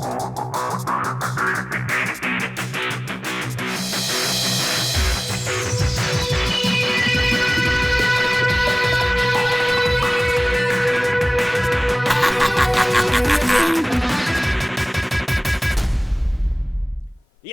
Yes,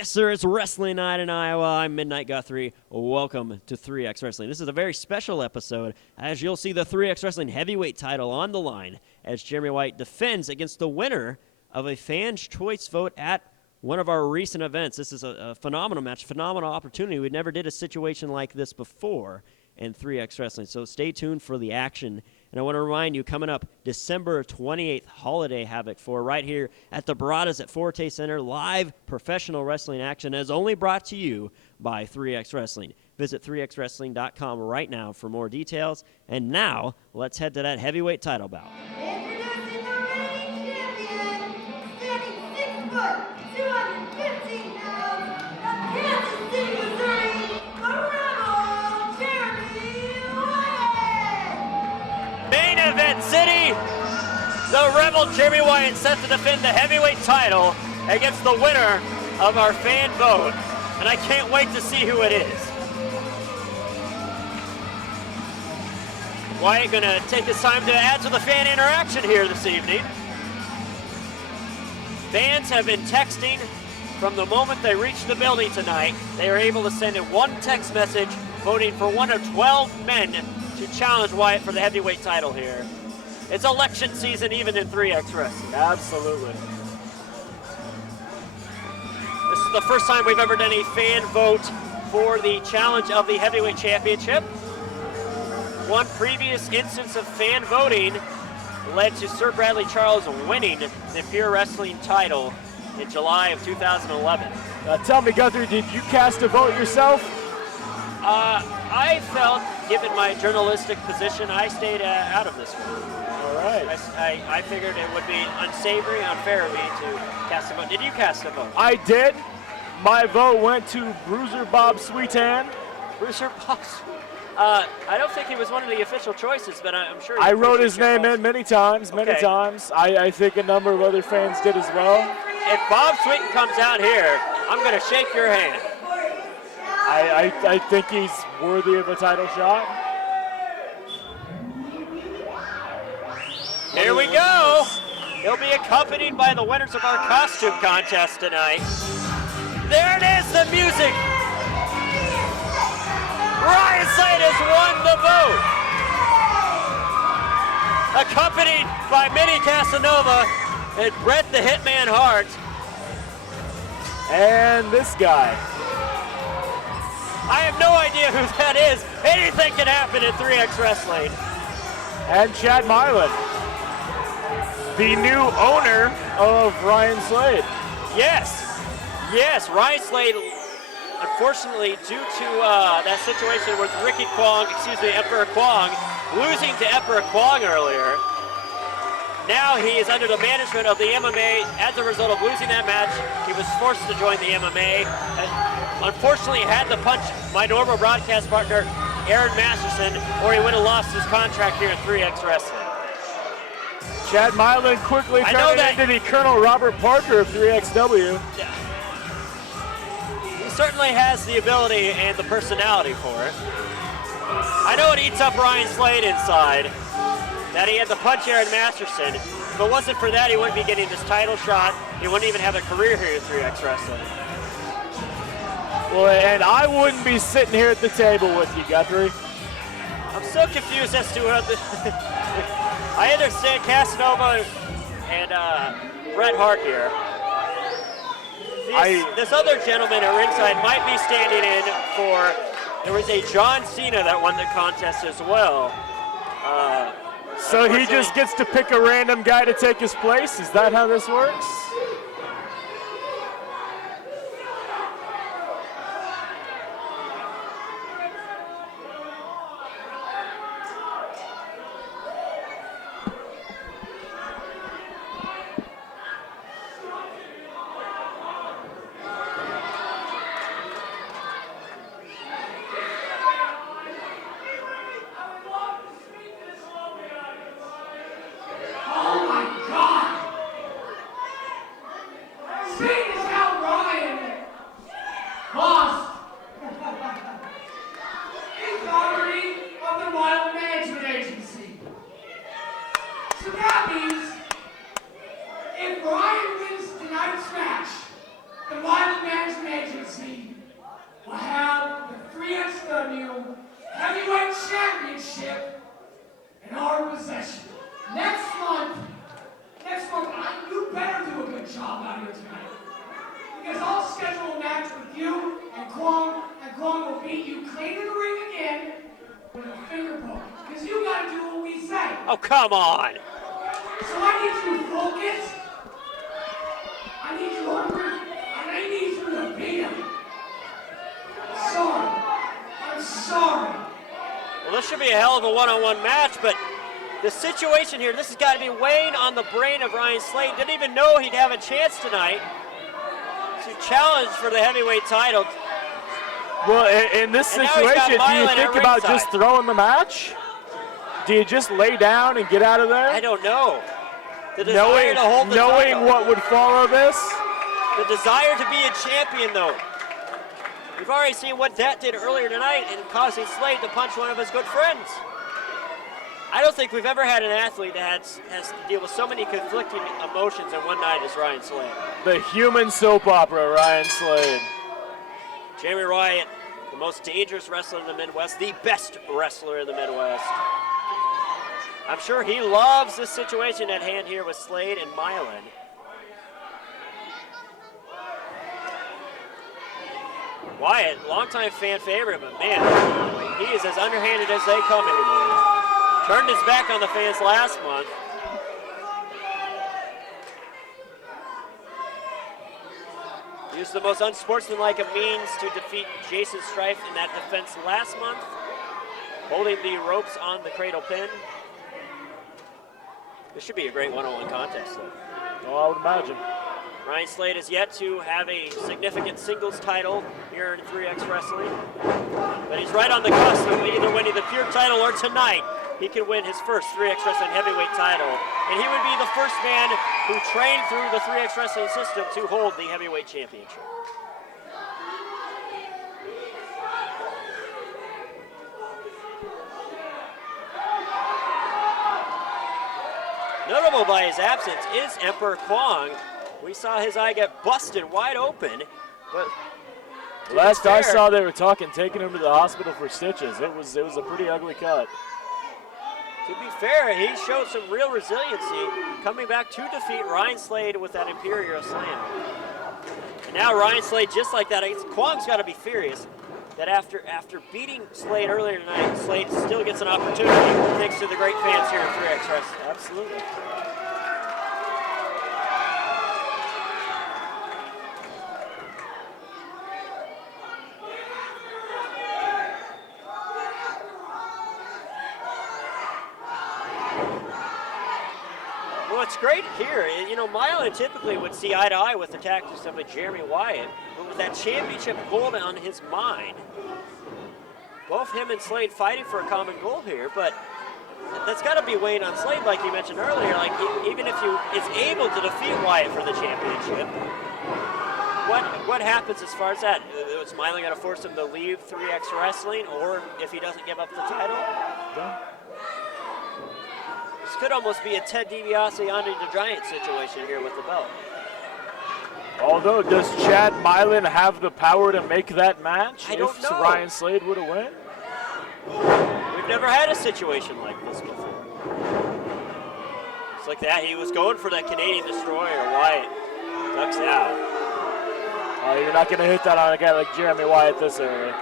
sir, it's Wrestling Night in Iowa. I'm Midnight Guthrie. Welcome to 3X Wrestling. This is a very special episode, as you'll see the 3X Wrestling heavyweight title on the line as Jeremy White defends against the winner of a fan's choice vote at one of our recent events. This is a phenomenal match, phenomenal opportunity. We never did a situation like this before in 3X Wrestling, so stay tuned for the action. And I want to remind you, coming up December 28th, Holiday Havoc 4, right here at the Baradas at Forte Center, live professional wrestling action as only brought to you by 3X Wrestling. Visit 3xwrestling.com right now for more details. And now, let's head to that heavyweight title bout. Introducing the reigning champion, standing 6 foot, 215 pounds, from Kansas City, Missouri, the Rebel, Jeremy White. Main event city, the Rebel Jeremy White set to defend the heavyweight title against the winner of our fan vote. And I can't wait to see who it is. White gonna take his time to add to the fan interaction here this evening. Fans have been texting from the moment they reached the building tonight. They are able to send in one text message voting for one of 12 men to challenge Wyatt for the heavyweight title here. It's election season even in 3X Wrestling. Absolutely. This is the first time we've ever done a fan vote for the challenge of the heavyweight championship. One previous instance of fan voting led to Sir Bradley Charles winning the Pure Wrestling title in July of 2011. Tell me, Guthrie, did you cast a vote yourself? I felt, given my journalistic position, I stayed out of this one. All right. I figured it would be unsavory, unfair of me to cast a vote. Did you cast a vote? I did. My vote went to Bruiser Bob Sweetan. Bruiser Bob Sweetan. I don't think he was one of the official choices, but I'm sure. I wrote his name in many times. I think a number of other fans did as well. If Bob Sweetan comes out here, I'm going to shake your hand. I think he's worthy of a title shot. Here we go. He'll be accompanied by the winners of our costume contest tonight. There it is, the music. Ryan Slade has won the vote. Accompanied by Minnie Casanova and Bret the Hitman Hart. And this guy. I have no idea who that is. Anything can happen in 3X Wrestling. And Chad Mylan, the new owner of Ryan Slade. Yes, Ryan Slade, unfortunately, due to that situation with Emperor Kwong, losing to Emperor Kwong earlier, now he is under the management of the MMA. As a result of losing that match, he was forced to join the MMA. And unfortunately, had to punch my normal broadcast partner, Aaron Masterson, or he would have lost his contract here at 3X Wrestling. Chad Mylan quickly turned into the Colonel Robert Parker of 3XW. Yeah. He certainly has the ability and the personality for it. I know it eats up Ryan Slade inside, that he had to punch Aaron Masterson. If it wasn't for that, he wouldn't be getting this title shot. He wouldn't even have a career here at 3X Wrestling. Well, and I wouldn't be sitting here at the table with you, Guthrie. I'm so confused as to I understand Casanova and Bret Hart here. This other gentleman at ringside might be standing in for, there was a John Cena that won the contest as well. So he just gets to pick a random guy to take his place? Is that how this works? Oh, come on. So I need you to focus. I need you hungry. And I need you to beat him. Sorry. I'm sorry. Well, this should be a hell of a one-on-one match, but the situation here, this has got to be weighing on the brain of Ryan Slade. Didn't even know he'd have a chance tonight to challenge for the heavyweight title. Well, in this situation, do you think about just throwing the match? Do you just lay down and get out of there? I don't know. The desire to hold the knowing title. What would follow this? The desire to be a champion, though. We've already seen what that did earlier tonight in causing Slade to punch one of his good friends. I don't think we've ever had an athlete that has to deal with so many conflicting emotions in one night as Ryan Slade. The human soap opera, Ryan Slade. Jeremy Wyatt, the most dangerous wrestler in the Midwest, the best wrestler in the Midwest. I'm sure he loves this situation at hand here with Slade and Milan. Wyatt, longtime fan favorite, but man, he is as underhanded as they come anymore. Turned his back on the fans last month. Used the most unsportsmanlike of means to defeat Jason Strife in that defense last month, holding the ropes on the cradle pin. This should be a great one-on-one contest, though. Oh, I would imagine. Ryan Slade has yet to have a significant singles title here in 3X Wrestling, but he's right on the cusp of either winning the pure title or tonight he can win his first 3X Wrestling heavyweight title, and he would be the first man who trained through the 3X Wrestling system to hold the heavyweight championship. Notable by his absence is Emperor Kwong. We saw his eye get busted wide open, but last I saw, they were taking him to the hospital for stitches. It was a pretty ugly cut. To be fair, he showed some real resiliency, coming back to defeat Ryan Slade with that Imperial Slam. And now Ryan Slade, just like that, Kwong's got to be furious that after beating Slade earlier tonight, Slade still gets an opportunity thanks to the great fans here at 3X Wrestling. Absolutely. What's great here, you know, Milan typically would see eye to eye with the tactics of a Jeremy Wyatt, but with that championship goal on his mind, both him and Slade fighting for a common goal here, but that's got to be weighing on Slade, like you mentioned earlier. Like, even if he is able to defeat Wyatt for the championship, what happens as far as that? Is Milan going to force him to leave 3X Wrestling, or if he doesn't give up the title? Yeah. This could almost be a Ted DiBiase Andre the Giant situation here with the belt. Although, does Chad Milan have the power to make that match? I don't know. If Ryan Slade would have won? We've never had a situation like this before. It's like that. He was going for that Canadian Destroyer. Wyatt ducks out. Oh, you're not going to hit that on a guy like Jeremy Wyatt this early.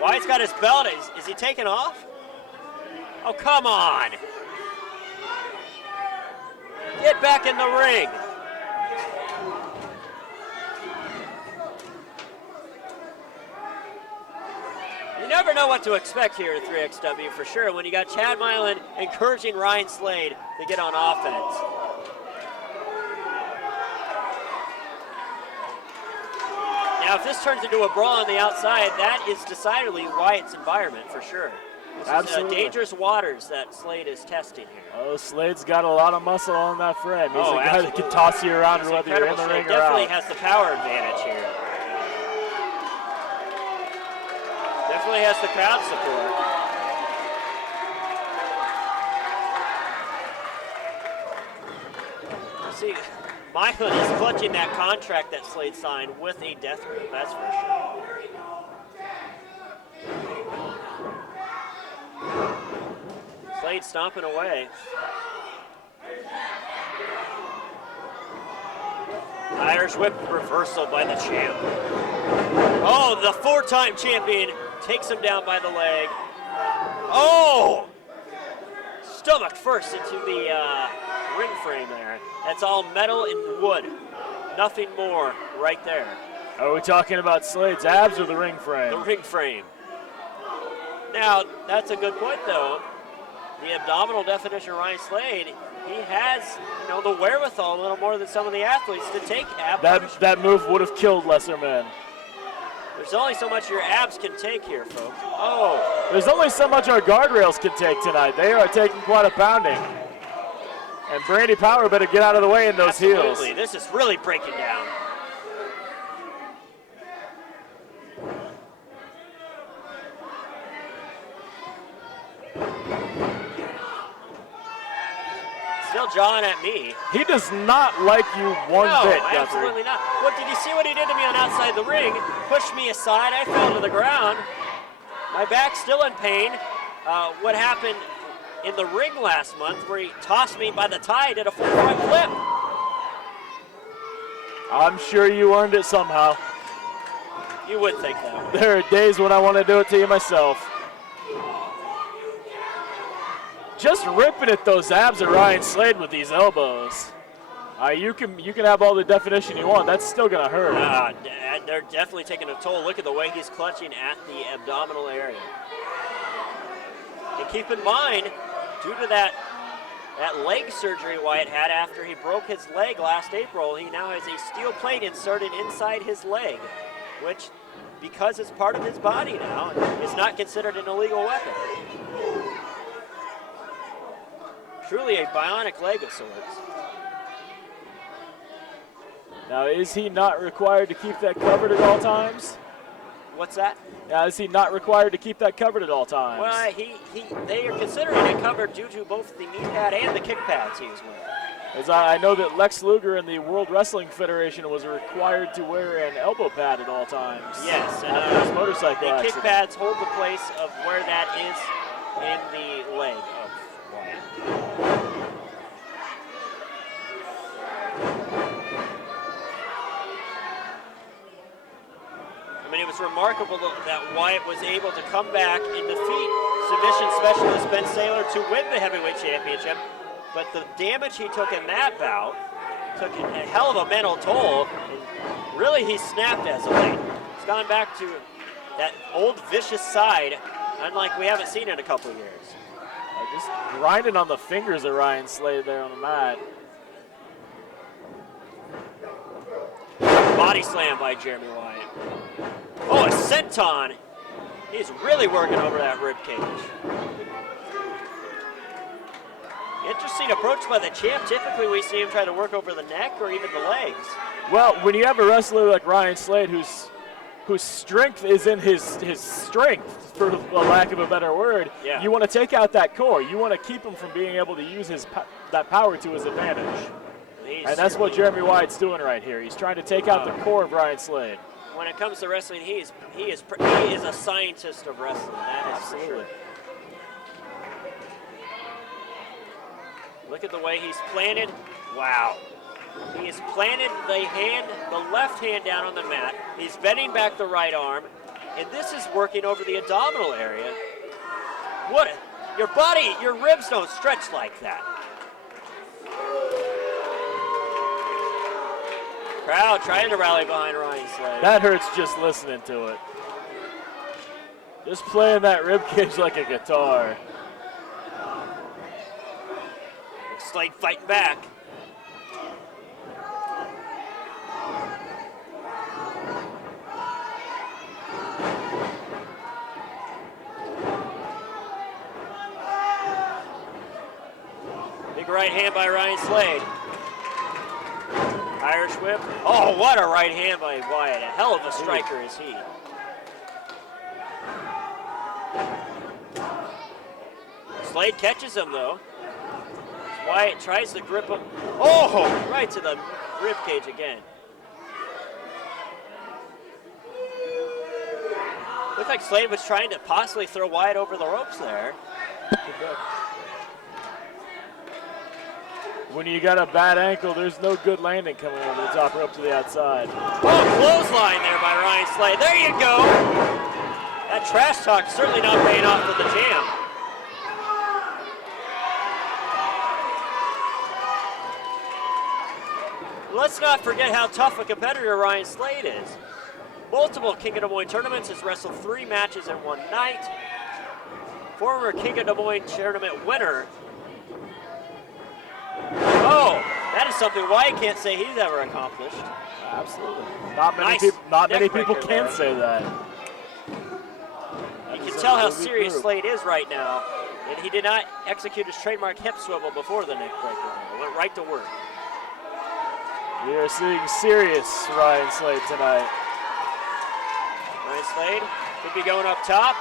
Wyatt's got his belt. Is he taking off? Oh, come on. Get back in the ring. You never know what to expect here at 3XW for sure when you got Chad Milan encouraging Ryan Slade to get on offense. Now, if this turns into a brawl on the outside, that is decidedly Wyatt's environment for sure. This is dangerous waters that Slade is testing here. Oh, Slade's got a lot of muscle on that frame. He's a guy absolutely. that can toss you around whether you're in the ring or out. Definitely has the power advantage here. Definitely has the crowd support. See, Milan is clutching that contract that Slade signed with a death grip, that's for sure. Slade stomping away. Irish whip reversal by the champ. Oh, the 4-time champion takes him down by the leg. Oh! Stomach first into the ring frame there. That's all metal and wood. Nothing more right there. Are we talking about Slade's abs or the ring frame? The ring frame. Now, that's a good point, though. The abdominal definition of Ryan Slade, he has, the wherewithal a little more than some of the athletes to take ab punishment. That move would have killed lesser men. There's only so much your abs can take here, folks. Oh. There's only so much our guardrails can take tonight. They are taking quite a pounding. And Brandy Power better get out of the way in those heels. Absolutely. This is really breaking down. Still jawing at me. He does not like you one bit, Guthrie. Absolutely not. What did you see what he did to me on outside the ring? Pushed me aside. I fell to the ground. My back's still in pain. What happened in the ring last month where he tossed me by the tie, did a 4-point flip. I'm sure you earned it somehow. You would think that. There are days when I want to do it to you myself. Just ripping at those abs of Ryan Slade with these elbows. You can have all the definition you want. That's still going to hurt. They're definitely taking a toll. Look at the way he's clutching at the abdominal area. And keep in mind, due to that leg surgery Wyatt had after he broke his leg last April, he now has a steel plate inserted inside his leg, which, because it's part of his body now, is not considered an illegal weapon. Truly a bionic leg of sorts. Now, is he not required to keep that covered at all times? What's that? Is he not required to keep that covered at all times? Well, they are considering it covered due to both the knee pad and the kick pads he was wearing. As I know that Lex Luger in the World Wrestling Federation was required to wear an elbow pad at all times. Yes, and after his motorcycle the accident. kick pads hold the place of where that is in the leg of Wyatt. I mean, it was remarkable that Wyatt was able to come back and defeat submission specialist Ben Saylor to win the heavyweight championship. But the damage he took in that bout took a hell of a mental toll. And really, he snapped as of late. He's gone back to that old vicious side, unlike we haven't seen in a couple of years. Just grinding on the fingers of Ryan Slade there on the mat. Body slam by Jeremy Wyatt. Oh, a senton. He's really working over that rib cage. Interesting approach by the champ. Typically we see him try to work over the neck or even the legs. Well, when you have a wrestler like Ryan Slade whose strength is in his strength, for a lack of a better word, you want to take out that core. You want to keep him from being able to use that power to his advantage. And that's what Jeremy Wyatt's doing right here. He's trying to take out the core of Ryan Slade. When it comes to wrestling, he is a scientist of wrestling. That is for sure. Look at the way he's planted. Wow. He has planted the left hand down on the mat. He's bending back the right arm, and this is working over the abdominal area. Your ribs don't stretch like that. Crowd trying to rally behind Ryan Slade. That hurts just listening to it. Just playing that rib cage like a guitar. Slade fighting back. Big right hand by Ryan Slade. Irish whip. Oh, what a right hand by Wyatt. A hell of a striker is he. Slade catches him, though. Wyatt tries to grip him. Oh, right to the rib cage again. Looked like Slade was trying to possibly throw Wyatt over the ropes there. When you got a bad ankle, there's no good landing coming over the top rope to the outside. Oh, clothesline there by Ryan Slade. There you go. That trash talk certainly not paying off for the jam. Let's not forget how tough a competitor Ryan Slade is. Multiple King of Des Moines tournaments, has wrestled 3 matches in one night. Former King of Des Moines tournament winner. Oh, that is something Wyatt can't say he's ever accomplished. Absolutely. Not many, Nice not many neck people breaker can there. say that. You can tell how serious Slade is right now, and he did not execute his trademark hip swivel before the neck breaker. He went right to work. We are seeing serious Ryan Slade tonight. Ryan Slade could be going up top.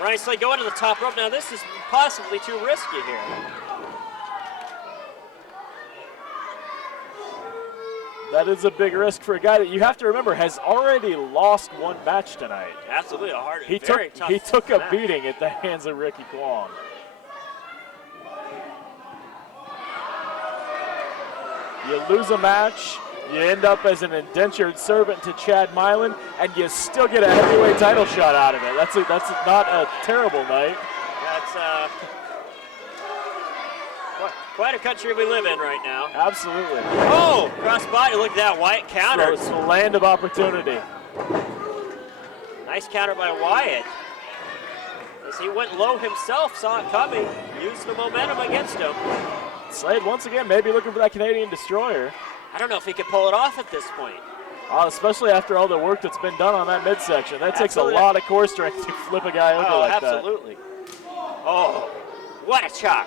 Ryan Slade going to the top rope. Now this is possibly too risky here. That is a big risk for a guy that you have to remember has already lost one match tonight. Absolutely a hard, He very took tough he took a match. beating at the hands of Ricky Kwong. You lose a match, you end up as an indentured servant to Chad Milan, and you still get a heavyweight title shot out of it. That's not a terrible night. That's quite a country we live in right now. Absolutely. Oh, cross body, look at that, Wyatt counter. So it's a land of opportunity. Nice counter by Wyatt. As he went low himself, saw it coming, used the momentum against him. Slade once again maybe looking for that Canadian destroyer. I don't know if he could pull it off at this point. Especially after all the work that's been done on that midsection. That takes a lot of core strength to flip a guy over like absolutely. Oh, what a chop.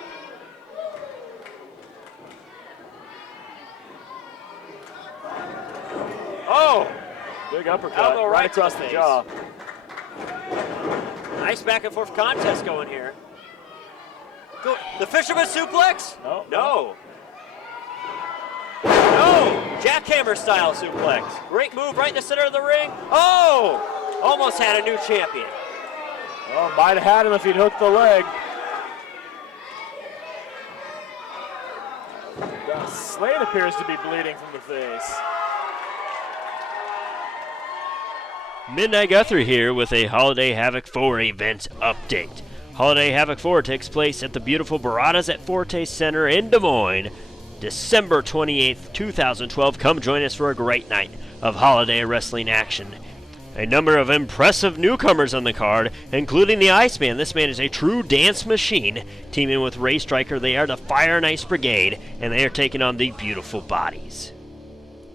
Oh, that. Big uppercut elbow right right across to the the jaw. nice back and forth contest going here. Go, the fisherman suplex? No. No. No, jackhammer style suplex. Great move right in the center of the ring. Oh, almost had a new champion. Oh, might have had him if he'd hooked the leg. Slade appears to be bleeding from the face. Midnight Guthrie here with a Holiday Havoc 4 event update. Holiday Havoc 4 takes place at the beautiful Baradas at Forte Center in Des Moines, December 28th, 2012. Come join us for a great night of holiday wrestling action. A number of impressive newcomers on the card, including the Iceman. This man is a true dance machine. Teaming with Ray Stryker, they are the Fire and Ice Brigade, and they are taking on the Beautiful Bodies.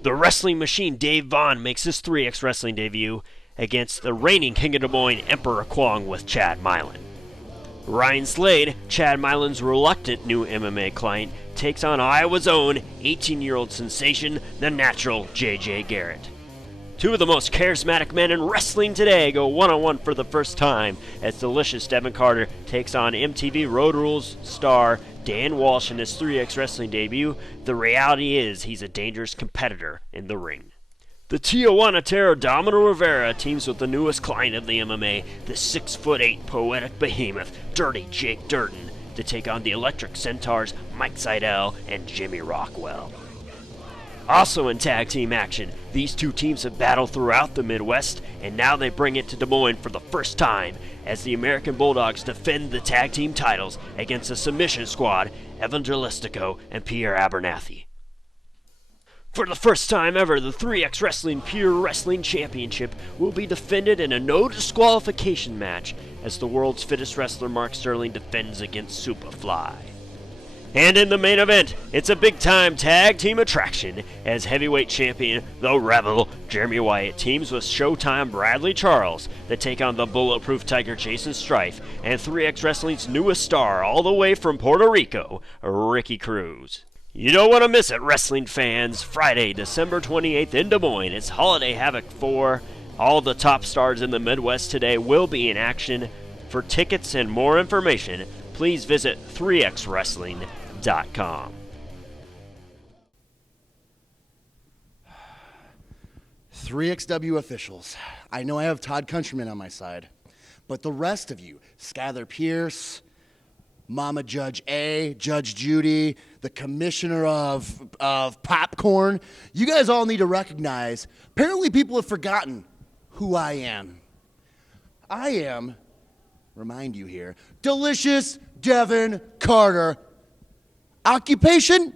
The Wrestling Machine Dave Vaughn makes his 3X Wrestling debut against the reigning King of Des Moines, Emperor Kwong, with Chad Milan. Ryan Slade, Chad Milan's reluctant new MMA client, takes on Iowa's own 18-year-old sensation, the natural J.J. Garrett. Two of the most charismatic men in wrestling today go one-on-one for the first time as delicious Devin Carter takes on MTV Road Rules star Dan Walsh in his 3X Wrestling debut. The reality is he's a dangerous competitor in the ring. The Tijuana Terror Domino Rivera teams with the newest client of the MMA, the 6'8" poetic behemoth, Dirty Jake Durden, to take on the Electric Centaurs, Mike Seidel and Jimmy Rockwell. Also in tag team action, these two teams have battled throughout the Midwest, and now they bring it to Des Moines for the first time as the American Bulldogs defend the tag team titles against the Submission Squad, Evangelistico and Pierre Abernathy. For the first time ever, the 3X Wrestling Pure Wrestling Championship will be defended in a no disqualification match as the world's fittest wrestler Mark Sterling defends against Superfly. And in the main event, it's a big-time tag team attraction as heavyweight champion, the Rebel, Jeremy Wyatt, teams with Showtime Bradley Charles to take on the Bulletproof Tiger Jason Strife and 3X Wrestling's newest star all the way from Puerto Rico, Ricky Cruz. You don't want to miss it, wrestling fans. Friday, December 28th in Des Moines, it's Holiday Havoc 4. All the top stars in the Midwest today will be in action. For tickets and more information, please visit 3xwrestling.com. 3XW officials. I know I have Todd Countryman on my side, But the rest of you, Skylar Pierce, Mama Judge A, Judge Judy, the commissioner of popcorn, you guys all need to recognize, apparently people have forgotten who I am. I am, remind you here, Delicious Devin Carter. Occupation,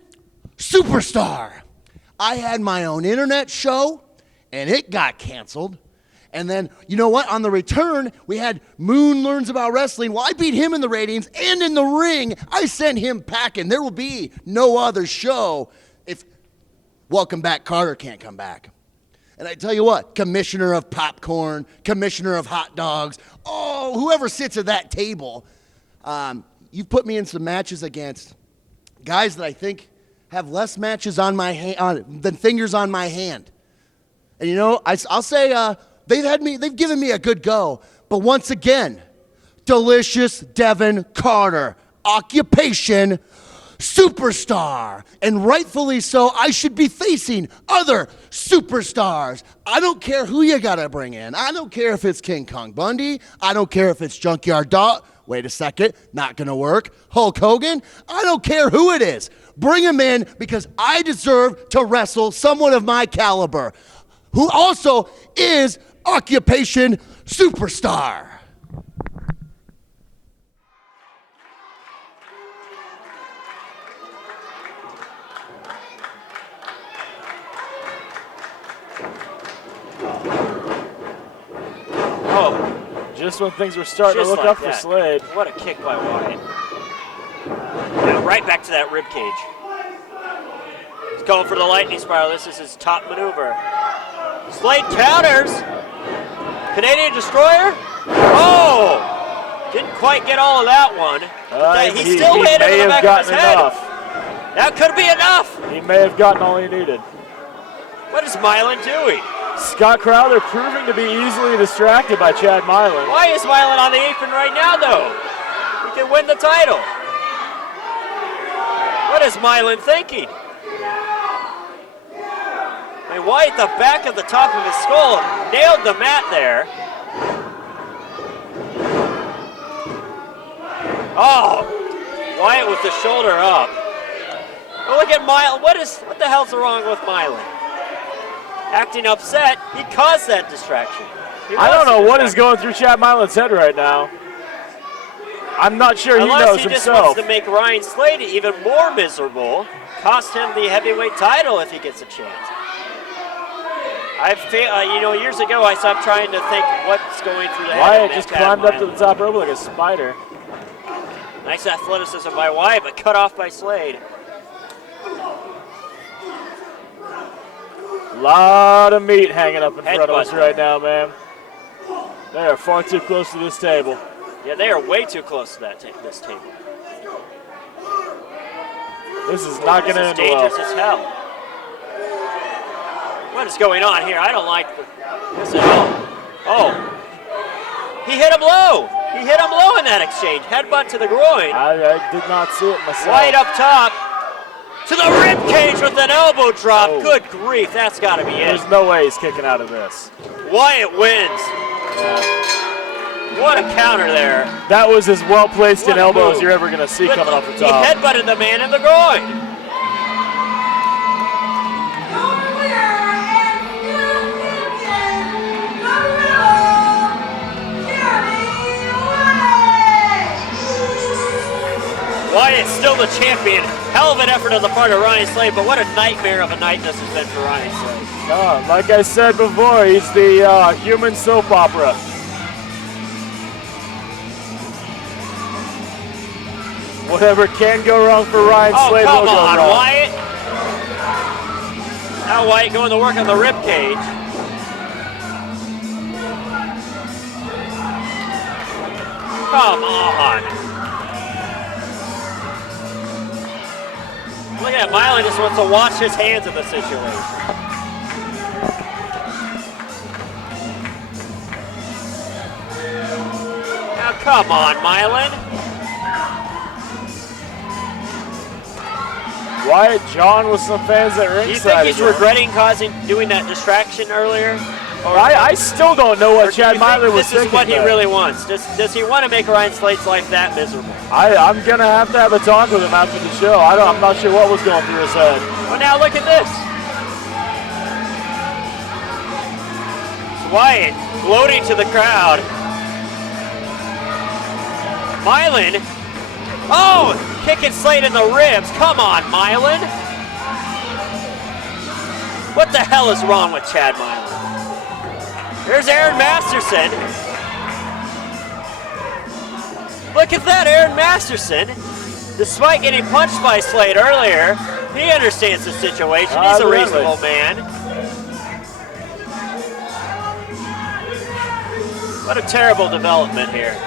superstar. I had my own internet show, and it got canceled. And then, you know what? On the return, we had Moon Learns About Wrestling. Well, I beat him in the ratings and in the ring. I sent him packing. There will be no other show if Welcome Back Carter can't come back. And I tell you what, commissioner of popcorn, commissioner of hot dogs, oh, whoever sits at that table, you've put me in some matches against guys that I think have less matches on my hand than fingers on my hand. And you know, I'll say they've given me a good go. But once again, Delicious Devin Carter, occupation, superstar. And rightfully so, I should be facing other superstars. I don't care who you gotta bring in. I don't care if it's King Kong Bundy. I don't care if it's Junkyard Dog. Wait a second, not gonna work. Hulk Hogan. I don't care who it is. Bring him in because I deserve to wrestle someone of my caliber who also is occupation superstar. Oh, just when things were starting to look up for Slade. What a kick by Wyatt. And right back to that rib cage. He's going for the lightning spiral. This is his top maneuver. Slade counters. Canadian Destroyer. Oh! Didn't quite get all of that one. He still hit it in the back of his head. That could be enough. He may have gotten all he needed. What is Mylan doing? Scott Crowther proving to be easily distracted by Chad Mylan. Why is Mylan on the apron right now, though? He can win the title. What is Mylan thinking? I mean, Wyatt, the back of the top of his skull, nailed the mat there. Oh, Wyatt with the shoulder up. Oh, look at Mylan. What the hell's wrong with Mylan? Acting upset, he caused that distraction. I don't know what is going through Chad Mylan's head right now. I'm not sure he knows himself. Unless he just wants to make Ryan Slade even more miserable, cost him the heavyweight title if he gets a chance. Years ago I stopped trying to think what's going through the head. Wyatt just climbed up to the top rope like a spider. Nice athleticism by Wyatt, but cut off by Slade. Lot of meat hanging up in front of us right now, man. They are far too close to this table. Yeah, they are way too close to this table. This is not going to end well. This is dangerous as hell. What is going on here? I don't like this at all. Oh, he hit him low. He hit him low in that exchange. Headbutt to the groin. I did not see it myself. Wyatt up top. To the rib cage with an elbow drop. Oh. Good grief, that's got to be it. There's no way he's kicking out of this. Wyatt wins. What a counter there. That was as well placed an elbow as you're ever going to see coming off the top. He headbutted the man in the groin. Wyatt's still the champion. Hell of an effort on the part of Ryan Slade, but what a nightmare of a night this has been for Ryan Slade. Like I said before, he's the human soap opera. Whatever can go wrong for Ryan Slade will go wrong. Wyatt. Now Wyatt going to work on the rib cage. Come on. Look at that, Mylan just wants to wash his hands of the situation. Now come on, Mylan. Wyatt John with some fans at ringside. Do you think he's regretting doing that distraction earlier? I still don't know what Chad Miley was this is thinking what he there. really wants. Does he want to make Ryan Slade's life that miserable? I'm going to have a talk with him after the show. I'm not sure what was going through his head. Well, now look at this. Wyatt gloating to the crowd. Milan. Oh, kicking Slade in the ribs. Come on, Milan. What the hell is wrong with Chad Milan? Here's Aaron Masterson. Look at that, Aaron Masterson. Despite getting punched by Slade earlier, he understands the situation. He's a reasonable man. What a terrible development here.